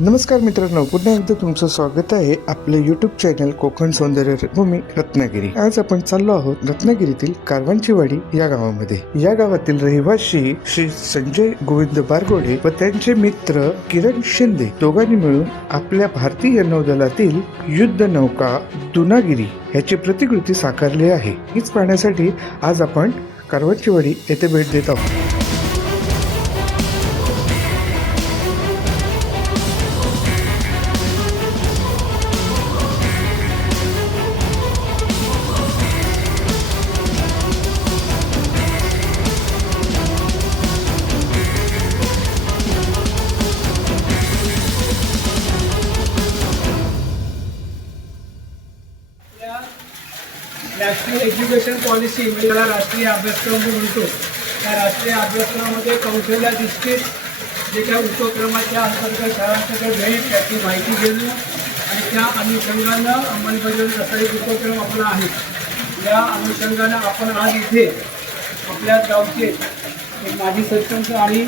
नमस्कार मित्रांनो, पुन्हा एकदा तुमचं स्वागत आहे आपले यूट्यूब चॅनल कोकण सौंदर्य भूमी रत्नागिरी. आज आपण चाललो आहोत रत्नागिरीतील कारवांचीवाडी या गावामध्ये. या गावातील रहिवासी श्री संजय गोविंद बारगोडे व त्यांचे मित्र किरण शिंदे दोघांनी मिळून आपल्या भारतीय नौदलातील युद्ध नौका दुनागिरी याची प्रतिकृती साकारली आहे. हीच पाहण्यासाठी आज आपण कारवांचीवाडी येथे भेट देत आहोत. नॅशनल एज्युकेशन पॉलिसी म्हणजे त्याला राष्ट्रीय अभ्यासक्रम जो म्हणतो, त्या राष्ट्रीय अभ्यासक्रमामध्ये कौशल्याधिष्ठित जे काही उपक्रमाच्या अंतर्गत शाळांकडे जाईल त्याची माहिती घेणं आणि त्या अनुषंगानं अंमलबजावणी असा एक उपक्रम आपला आहे. या अनुषंगानं आपण आज इथे आपल्या गावचे एक माजी सरपंच आणि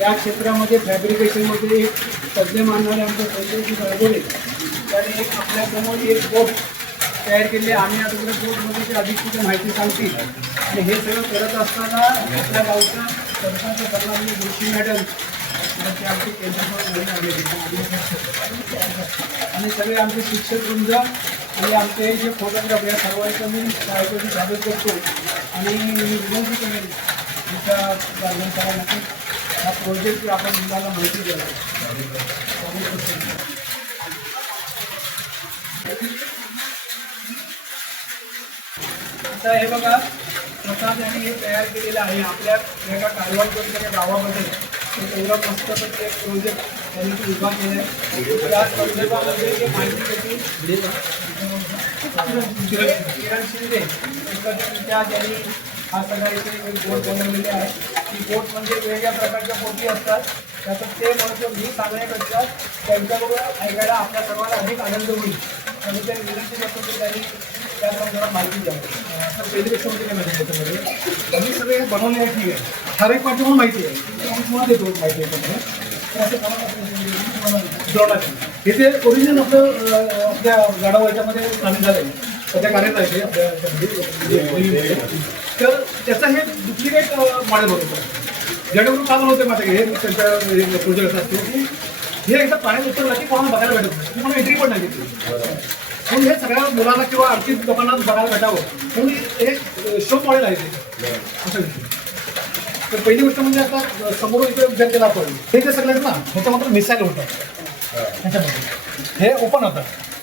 या क्षेत्रामध्ये फॅब्रिकेशनमध्ये एक तज्ज्ञ मानणारे आमचे संजयजी बारगोडे त्याने एक आपल्यासमोर एक बोट तयार केली. आम्ही आता बोटमध्ये ते अधिक माहिती सांगतील आणि हे सगळं करत असताना आपल्या गावचा सरपंच सन्माननीय जोशी मॅडम ते आमचे केंद्राकडून आणि सगळे आमचे शिक्षक वृंद आणि आमचे जे फोटोग्राफ या सर्वांचं मी शाळेमध्ये स्वागत करतो आणि विनंती करेन तुमच्या गार्जनसरांना हा प्रोजेक्ट आपण तुम्हाला माहिती द्यावी. आता हे बघा, स्वतः त्यांनी हे तयार केलेलं आहे. आपल्या एका कारवांच्या गावामध्ये एवढं मस्तपैकी एक प्रोजेक्ट त्यांनी उभा केला आहे. त्या संदर्भामध्ये जे माहिती होती किरण शिंदे त्या त्यांनी हा सगळा इथे एक बोट बनवलेले आहे. ही बोट म्हणजे वेगवेगळ्या प्रकारच्या बोटी असतात. त्याचं ते महत्त्व मी सांगण्यापेक्षा त्यांच्याबरोबर ऐकायला आपल्या सर्वांना अधिक आनंद होईल आणि त्या विनंती करतो की त्यांनी त्या संदर्भात माहिती द्यावी. तर पहिली गोष्ट म्हणजे काय माहिती त्याच्यामध्ये आम्ही सगळे बनवले आहे, ठीक आहे. ठराविक पाठी म्हणून माहिती आहे, तुम्हाला देतो माहिती आहे त्यामध्ये. तर असं जोडायचं हे ते ओरिजिनल आपलं आपल्या गाडा याच्यामध्ये सामील झालं आहे, सध्या कार्यरत आहे ते आपल्या. तर त्याचं हे डुप्लिकेट मॉडेल होतं जेणेकरून काय होते माहिती हे त्यांच्या प्रोजेक्ट असतो की हे एकदा पाण्यात उतरलं की कोणाला बघायला भेटत नाही, तुम्हाला एंट्री पण नाही घेतली. म्हणून हे सगळ्या मुलांना किंवा आणखी लोकांना बघायला भेटावं म्हणून हे शो मॉडेल आहे ते असं. तर पहिली गोष्ट म्हणजे आता समोर इकडे विचार केला आपण हे जे सगळे आहेत ना ह्याच्यामध्ये मिसाईल होतं, ह्याच्यामध्ये हे ओपन होतं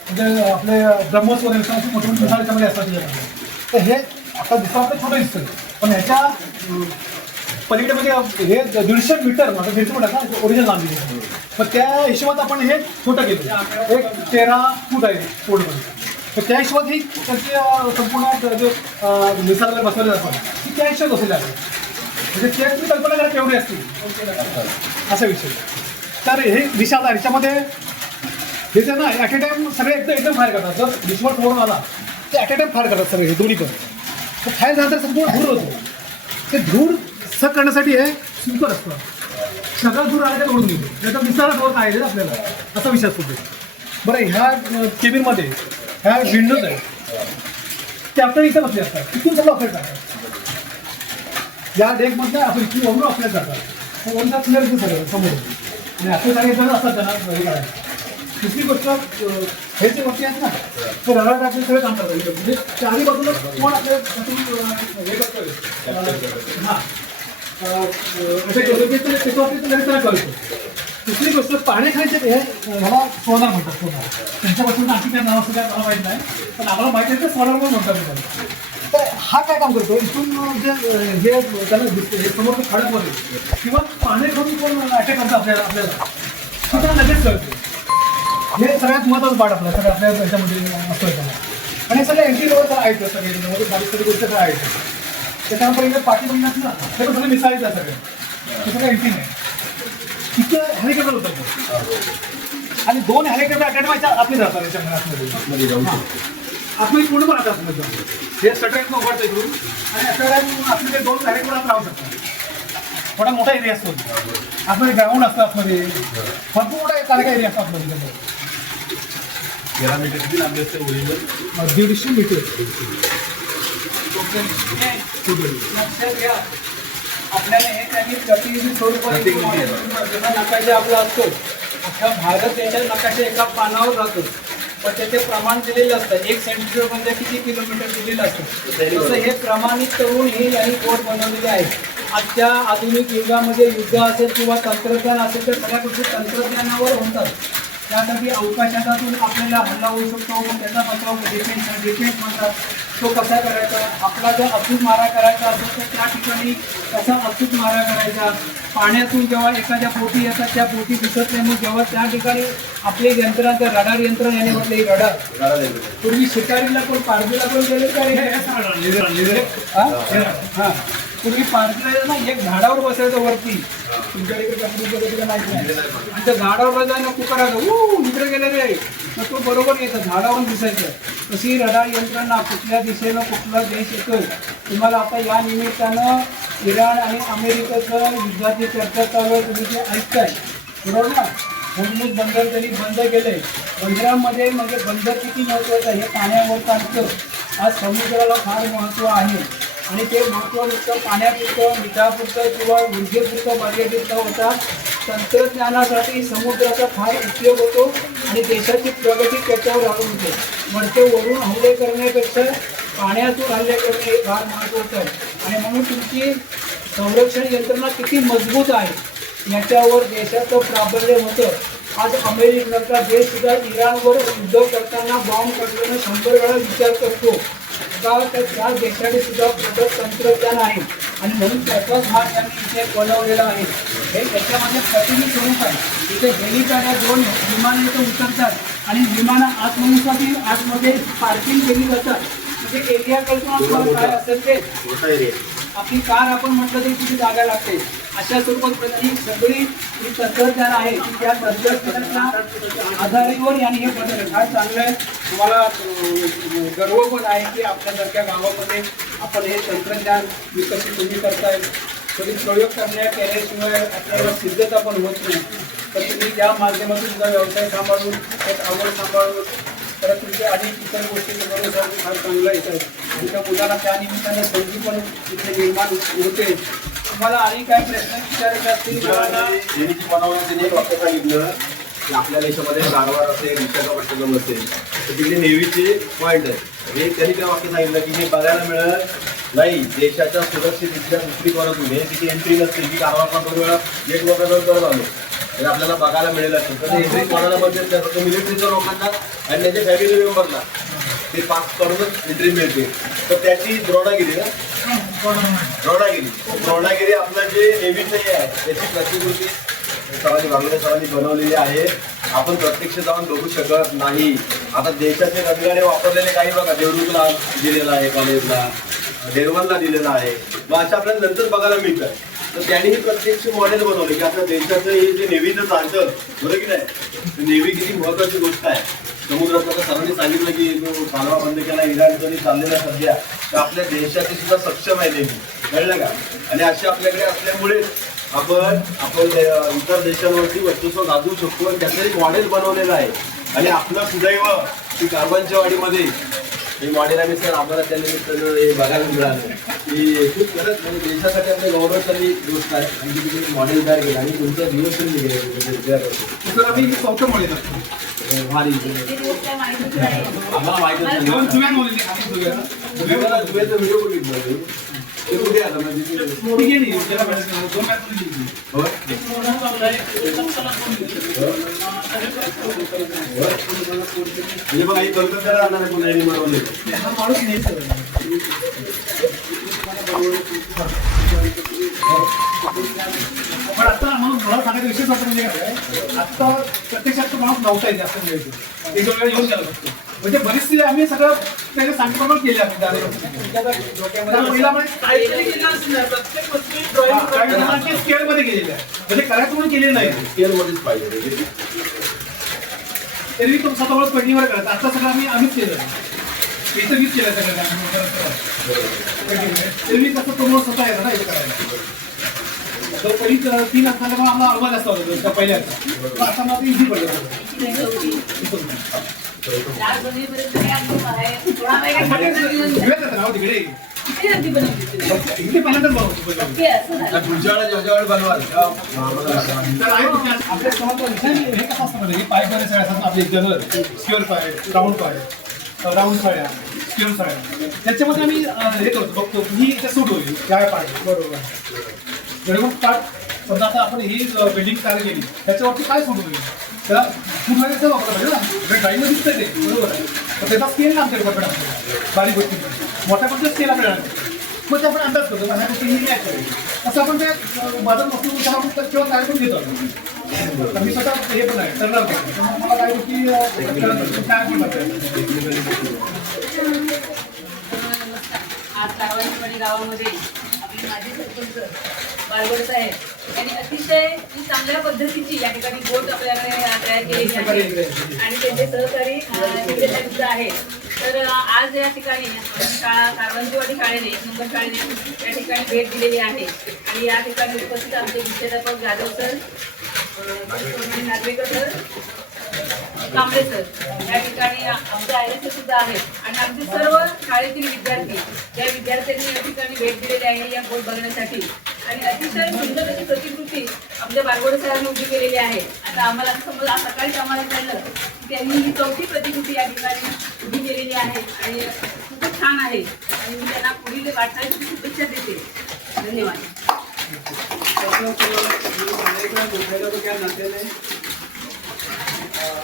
म्हणजे आपले ब्रह्मोस वगैरे मोठे मोठे मिसाईल त्याच्यामध्ये असतात त्याच्यामध्ये. तर हे आता दुसरं आपलं छोटं दिसतं पण ह्याच्या पलीकडे म्हणजे हे 150 मीटर म्हणजे 150 मीटर ना ओरिजिनल लांबी. मग त्या हिशोबात आपण हे छोटं केलं, एक 13 फूट आहे पूर्णपणे. तर त्या हिशोबात ही त्याची संपूर्ण जे मिसाईलला बसवले जातात ती त्या हिशोबात बसवले आहे. म्हणजे त्याची कल्पना करा केवढी असतील असा विषय. तर हे विषय आता ह्याच्यामध्ये हे जे ना ॲट ए टाईम सगळे एकदम फायर करतात. जर विश्वास फोडून आला ते ॲट ए टाईम फायर करतात सगळे, हे दोन्ही पण. तर फायर झाल्यानंतर संपूर्ण धूर होतो. ते धूर सग करण्यासाठी हे स्पीकर असतं, सगळं दूर आलं तर ओढून घेतो, त्याचा विस्तारा डोर काय आहे आपल्याला असा विश्वास होतो. बरं, ह्या केबिनमध्ये ह्या विंडोज आहेत ते आपल्याला इथं बसले असतात, तिथून सगळं ऑपरेट करतात. या डेकमधनं आपण इथून वरून ऑपरेट करतात, वरचा क्लिअर येतो सगळं समोर आणि आपले काही असतात त्यांना करायला. दुसरी गोष्ट हे जे वरती आहेत ना ते रडार टाकले सगळे काम करतात. म्हणजे चारी बाजूला कोण आपल्या हे करतोय हां असे त्याच्यावरती करतो. दुसरी गोष्ट पाण्याखालीचे हे ह्याला सोनार म्हणतात. सोनार त्यांच्यापासून आणखी काय नाव असं काय मला माहीत नाही, पण आम्हाला माहिती आहे ते सोनार पण म्हणतात त्याला. तर हा काय काम करतो, इथून जे हे त्याला दिसते समोर खड्यामध्ये किंवा पाण्याखालून कोण अटॅक करतं आपल्याला तो त्याला लगेच कळतो. हे सगळ्यात महत्त्वाचं पाठ आपलं सगळं आपल्या याच्यामध्ये असतो त्याला. आणि हे सगळं एंट्री लेवल त्याला ऐकतं सगळे त्याच्यामध्ये बारीक सगळी गोष्ट सगळं ऐकतं. त्याच्यानंतर पाठी बघण्यात ना हे पण सगळं मिसाईलचं आहे सगळं, ते सगळं एंट्री नाही. तिथं हेलिकॉप्टर होतं आणि 2 हेलिकॉप्टर अकॅडमीच्या आपली जातात याच्यामध्ये आतमध्ये पूर्ण पण राहतात. हे सटरेतनं उघडतं इकडून आणि अशा आपले 2 हेलिकॉप्टर राहू शकतात. थोडा मोठा एरिया असतो आतमध्ये ग्राउंड असतं आतमध्ये भरपूर मोठा काय एरिया असतो आतमध्ये 11 मीटर किती लांबी असते ओरिजिनल 150 मीटर लक्षात घ्या आपल्याला हे त्यांनी प्रतिनिधी स्वरूपात नकाशा आपला असतो अख्खा भारत देशात नकाशा एका पानावर राहतो पण त्याचे प्रमाण दिलेलं असतं 1 सेंटीमीटर म्हणजे किती किलोमीटर दिलेलं असतं तसं हे प्रमाणित करून हे यांनी कोड बनवलेले आहेत आजच्या आधुनिक युगामध्ये युद्ध असेल किंवा तंत्रज्ञान असेल तर सगळ्या गोष्टी तंत्रज्ञानावर होतात त्यासाठी अवकाशातून आपल्याला हल्ला होऊ शकतो त्याचा बचाव डिफेन्स म्हणतात तो कसा करायचा आपला जर अचूक मारा करायचा असेल तर त्या ठिकाणी कसा अचूक मारा करायचा पाण्यातून जेव्हा एखाद्या बोटी येतात त्या बोटी दिसत नाही मग जेव्हा त्या ठिकाणी आपले यंत्रांचं रडार यंत्र याने म्हटले रडार पूर्वी शिकारीला पण पारदीला पण गेले हां पूर्वी पारदीला ना एक झाडावर बसायचं वरती तुमच्याकडे कसं माहिती नाही आणि त्या झाडावर बसायला कुकरायचं इकडे गेले रे तर तो बरोबर येतं झाडावरून दिसायचं तशी रडार यंत्रणा कुठल्या दिशेनं कुठला देश येतोय तुम्हाला आता या निमित्तानं इराण आणि अमेरिकेचं युद्धाची चर्चा चालू आहे तुम्ही ते ऐकताय बरोबर ना हुर्मुझ बंदर त्यांनी बंद केलंय बंदरामध्ये म्हणजे बंदर किती महत्त्वाचं आहे हे पाण्यावर चालतं आज समुद्राला फार महत्त्व आहे आणि ते महत्त्व नुसतं पाण्यापुरतं मिठापुरतं किंवा ऊर्जेपुरतं मर्यादित न होता तंत्रज्ञानासाठी समुद्राचा फार उपयोग होतो आणि देशाची प्रगती त्याच्यावर राहून होते म्हणजे वरून हल्ले करण्यापेक्षा पाण्यातून हल्ले करणे हे फार महत्त्वाचं आहे आणि म्हणून तुमची संरक्षण यंत्रणा किती मजबूत आहे याच्यावर देशाचं प्राबल्य होतं आज अमेरिकेचा देशसुद्धा इराणवर युद्ध करताना बॉम्ब टाकल्यानं 100 वेळा विचार करतो का तर त्या देशाने सुद्धा प्रगत तंत्रज्ञान आहे आणि म्हणून त्याचाच भाग त्यांनी इथे बनवलेला आहे हे त्याच्यामध्ये प्रतिनिधी स्वरूप आहे इथे हेलिकॉप्टर 2 विमानं इथे उतरतात आणि विमानं आतमध्ये पार्किंग केली जातात म्हणजे एरिया कल्पना काय असेल ते आपली कार आपण म्हटलं तरी किती जागा लागते अशा स्वरूपात ही सगळी जी तंत्रज्ञान आहे की त्या तंत्रज्ञानाच्या आधारावर यांनी हे बनवलं फार चांगलं आहे तुम्हाला गर्व पण आहे की आपल्यासारख्या गावामध्ये आपण हे तंत्रज्ञान विकसित तुम्ही करताय कधी प्रयोग केल्याशिवाय आपल्याला सिद्धता पण होत नाही तर तुम्ही या माध्यमातून तुमचा व्यवसाय सांभाळून एक आवड सांभाळून परत तुमच्या अनेक इतर गोष्टी बनवण्यासाठी फार चांगलं येतं आणि त्या मुलांना त्या निमित्तानं संधी पण इथे निर्माण होते तुम्हाला आणि काय प्रश्न विचारायचे असतील बनवण्याचं एक वाक्य सांगितलं की आपल्या देशामध्ये कारवार असेल विशाखापट्टणम असेल तर तिथे नेव्हीचे पॉईंट आहे हे त्यांनी काय वाक्य सांगितलं की हे बघायला मिळत नाही देशाच्या सुरक्षितरित्या दुसरी कोणातून हे तिथे एंट्री नसते की कारवार पण 2 वेळा गेट वगैरे करत आलो तर आपल्याला बघायला मिळेल असतं तर एंट्री कोणाला म्हणजे मिलिटरीच्या लोकांना आणि त्याच्या फॅमिली मेंबरला ते पास करूनच एंट्री मिळते तर त्याची द्रोणागिरी ना द्रोणागिरी आपलं जे नेव्हीचं हे आहे त्याची प्रतिकृती सरांनी बांगडे सरांनी बनवलेली आहे आपण प्रत्यक्ष जाऊन बघू शकत नाही आता देशाचे रणगाडे वापरलेले काही बघा देवरूखला दिलेला आहे कॉलेजला डेरवनला दिलेला आहे मग अशा आपल्याला नंतर बघायला मिळतं तर त्यांनी ही प्रत्यक्ष मॉडेल बनवले की आपल्या देशाचं हे जे नेव्हीचं चालतं बरं की नाही नेव्ही किती महत्त्वाची गोष्ट आहे समुद्रात सरांनी सांगितलं की जो कालवा बंद केला इराणचं चाललेला सध्या तर आपल्या देशाची सुद्धा सक्षम आहे नेव्ही कळलं का आणि असे आपल्याकडे असल्यामुळे आपण इतर देशांवरती वर्चस्व गाजवू शकतो आणि त्याचं एक मॉडेल बनवलेलं आहे आणि आपलं सुदैव की कारवांच्या वाडीमध्ये हे मॉडेल आम्ही सर आम्हाला त्या निमित्तानं हे बघायला मिळालं की खूप खरंच म्हणजे देशासाठी आपल्या गौरवशाली गोष्ट आहे आणि तुम्ही मॉडेल तयार केलं आणि तुमचा दिवस पण निघेल आम्ही चौथं मॉडेल भारी आम्हाला माहितच जुव्याचा व्हिडिओ बघितला ते कुठे आता म्हणजे बघा ही कल्पना राहणार आहे पुन्हा बनवले माणूस नाही पण आता मला सांगायचा विषय म्हणजे काय आता प्रत्यक्षात तो माणूस नव्हता येते असं मिळतो एक वेळा येऊन गेला फक्त म्हणजे बरीचशी आम्ही सगळं त्याला सांगतो केले आम्ही स्केलमध्ये केलेलं आहे म्हणजे करायचं म्हणून केलेलं नाही स्केलमध्येच पाहिजे तरी तो स्वतःवर पडणीवर करायचं आता सगळं आम्हीच केलं इथं मीच केलं सगळं तरी कसं तुम्हाला स्वतः येतं ना इथं करायला तो पहिली 3 असताना मग आम्हाला अनुभव जास्त होता त्या पहिल्याचा. पण आता मला ते इझी पडलं सगळं. तिकडेच आहे ना, तिकडे इकडे पहिल्यांदाच बनवतो पुढच्या वेळेला जेव्हा वेळ बनवाल तर आहे कुठे? आपल्या समाजात विषय हे कसं असतं म्हणजे पाय बरेच सगळे असतात आपले जनरल स्क्वेअर पाय, राऊंड साड्या, स्क्वेअर साड्या, त्याच्यामध्ये आम्ही हे करतो बघतो ही इथे सूट होईल काय पाय बरोबर. गडबड पाठ समजा आता आपण ही बिल्डिंग तयार केली त्याच्यावरती काय सूट होईल त्याला सूट वगैरे सगळं वापरलं पाहिजे ना. ड्राईंगमध्ये दिसतं ते बरोबर आहे. तर त्याचा स्केल लागतो आपल्याला बारीक गोष्टी मोठ्या पण स्केल आपल्याला मग ते आपण अंदाज करतो ह्या गोष्टी ही मॅच करेल असं आपण ते बाजार वस्तू किंवा काय पण घेतो. तर मी स्वतः हे पण आहे टर्नर पण मला काय गोष्टी काय आज कारवांचीवाडी गावामध्ये आपले माजी सरपंच बाळगड साहेब यांनी अतिशय चांगल्या पद्धतीची या ठिकाणी बोट आपल्याकडे तयार केलेली आहे आणि त्यांचे सहकारी निवेदन आहे. तर आज या ठिकाणी शाळा कारवांचीवाडी शाळेने 1 नंबर शाळेने या ठिकाणी भेट दिलेली आहे आणि या ठिकाणी उपस्थित आमचे मुख्याध्यापक Jadhav sir, Narvekar sir, Kamble sir या ठिकाणी आमचे आयएसए सुद्धा आहेत आणि आमचे सर्व शाळेतील विद्यार्थी या विद्यार्थ्यांनी या ठिकाणी भेट दिलेली आहे या बोट बघण्यासाठी आणि अतिशय सुंदर अशी प्रतिकृती आपल्या बारगोडे सरांनी उभी केलेली आहे. आता आम्हाला समजा सकाळीच आम्हाला कळलं की त्यांनी ही 4थी प्रतिकृती या ठिकाणी उभी केलेली आहे आणि खूपच छान आहे आणि मी त्यांना पुढील वाटचालीची शुभेच्छा देते. धन्यवाद.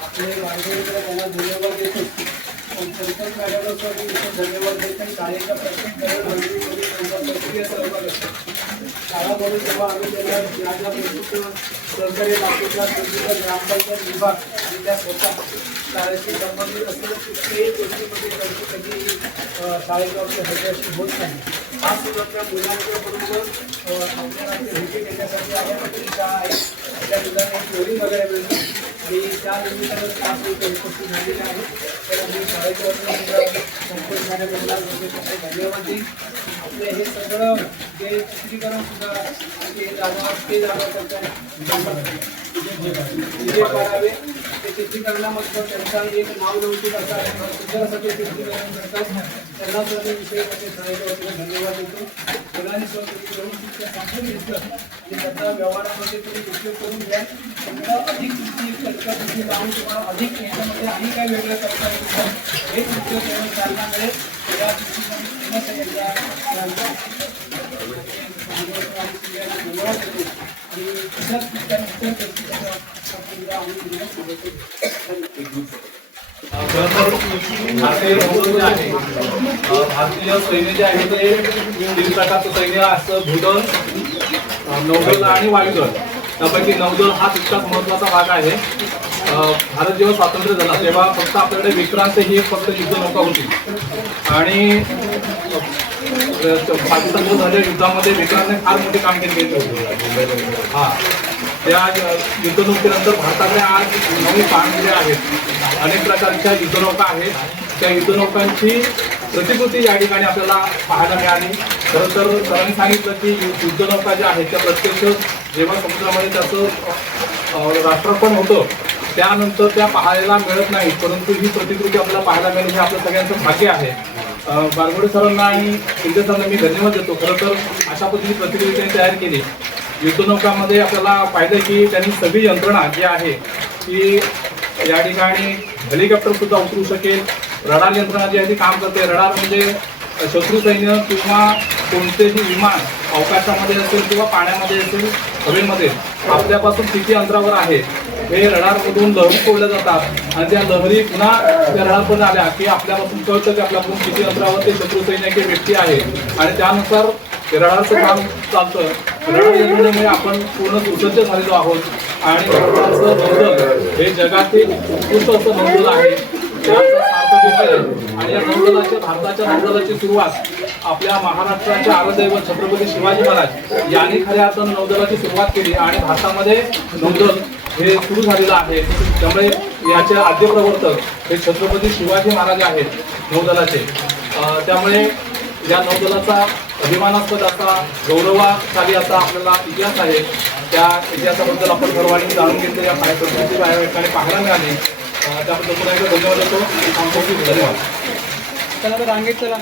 आपले वाढवलेला त्यांना धन्यवाद देतो. पण सरपंच मॅडमला धन्यवाद देतो आणि शाळेच्या प्रत्येक प्रक्रिया सहभाग असतो. शाळामध्ये जेव्हा आम्ही त्यांना ज्या सरकारी नागपूरला ग्रामपंचायत विभाग आणि त्या स्वतः शाळेशी संबंधित असलेल्या कुठल्याही गोष्टीमध्ये कधी शाळेच्या ह्याच्याशी होत नाही. हा सुद्धा मुलांबरोबर आपल्याला भेटी देण्यासाठी आल्यापासून शाळा आहे त्या मुलांना एक जोडी बघायला मिळते आणि त्या निमित्तानं क्लास उपस्थित झालेले आहे. तर आम्ही शाळेच्या संतोष मॅडमला धन्यवाद देईन. आपले हे सगळं जे चित्रीकरण सुद्धा ते जागा करतात विजय करावे ते चित्रीकरणामध्ये त्यांचा एक नाव लवचिक असा सुंदर असं ते चित्रीकरण करतात. त्यांना सुद्धा मी विषय शाळेच्या वतीने धन्यवाद देतो. मुलांनी स्वतः समजून घेतलं की त्याचा व्यवहारामध्ये तुम्ही उपयोग करून घ्या. तुम्हाला अधिक तुम्ही लावून तुम्हाला अधिक याच्यामध्ये आणि काय वेगळं करता येईल हे उपयोग करून चालना मिळेल. या धन्यवाद देतो भारतीय सैन्य जे आहे ते 3 प्रकारचं सैन्य असतं. भूदल, नौदल आणि वायुदल. त्यापैकी नौदल हा तितकाच महत्त्वाचा भाग आहे. भारत जेव्हा स्वातंत्र्य झाला तेव्हा फक्त आपल्याकडे विक्रांत ही फक्त युद्धनौका होती आणि पाकिस्तान झालेल्या युद्धामध्ये विक्रांतने फार मोठी कामगिरी केली होती. त्या युद्धनौकेनंतर भारताकडे आज 9 पाणबुड्या आहेत. अनेक प्रकारच्या युद्धनौका आहेत. त्या युद्धनौकांची प्रतिकृती या ठिकाणी आपल्याला पाहायला मिळाली. खरं तर सरांनी सांगितलं की युद्धनौका ज्या आहेत त्या प्रत्यक्ष जेव्हा समुद्रामध्ये त्याचं राष्ट्रार्पण होतं त्यानंतर त्या पाहायला मिळत नाही, परंतु ही प्रतिकृती आपल्याला पाहायला मिळेल हे आपलं सगळ्यांचं भाग्य आहे. बारगोडे सरांना आणि शिंदे सरांना मी धन्यवाद देतो. खरं तर अशा पद्धतीची प्रतिकृती त्यांनी तयार केली. युद्धनौकामध्ये आपल्याला पाहिलं की त्यांनी सगळी यंत्रणा जी आहे की या ठिकाणी हेलिकॉप्टर सुद्धा उतरू शकेल. रडार यंत्रणा जी आहे ती काम करते. रडार म्हणजे शत्रू सैन्य किंवा कोणतेही विमान अवकाशामध्ये असेल किंवा पाण्यामध्ये असेल हवेमध्ये आपल्यापासून किती अंतरावर आहे हे रडारमधून लहरी सोडल्या जातात आणि त्या लहरी पुन्हा त्या रडारपर्यंत आल्या की आपल्यापासून कळतं की आपल्यापासून किती अंतरावर ते शत्रू सैन्याची व्यक्ती आहे आणि त्यानुसार रडारचं काम चालतं. रडार यंत्रणेमुळे आपण पूर्ण सुसज्ज झालेलो आहोत आणि भारताचं नौदल हे जगातील उत्कृष्ट असं नौदल आहे. आणि या नौदलाच्या भारताच्या नौदलाची सुरुवात आपल्या महाराष्ट्राच्या आराध्यदैवत छत्रपती शिवाजी महाराज यांनी खऱ्या अर्थानं नौदलाची सुरुवात केली आणि भारतामध्ये नौदल हे सुरू झालेलं आहे. त्यामुळे याचे आद्य प्रवर्तक हे छत्रपती शिवाजी महाराज आहेत नौदलाचे. त्यामुळे या नौदलाचा अभिमानास्पद असा गौरवाखाली असा आपल्याला इतिहास आहे. त्या इतिहासाबद्दल आपण सर्वांनी जाणून घेतलं. या कार्यक्रमाची ठिकाणी पाहायला मिळाली. त्याबद्दल पुन्हा एकदा धन्यवाद देतो. धन्यवाद. चला तर रांगेत चला.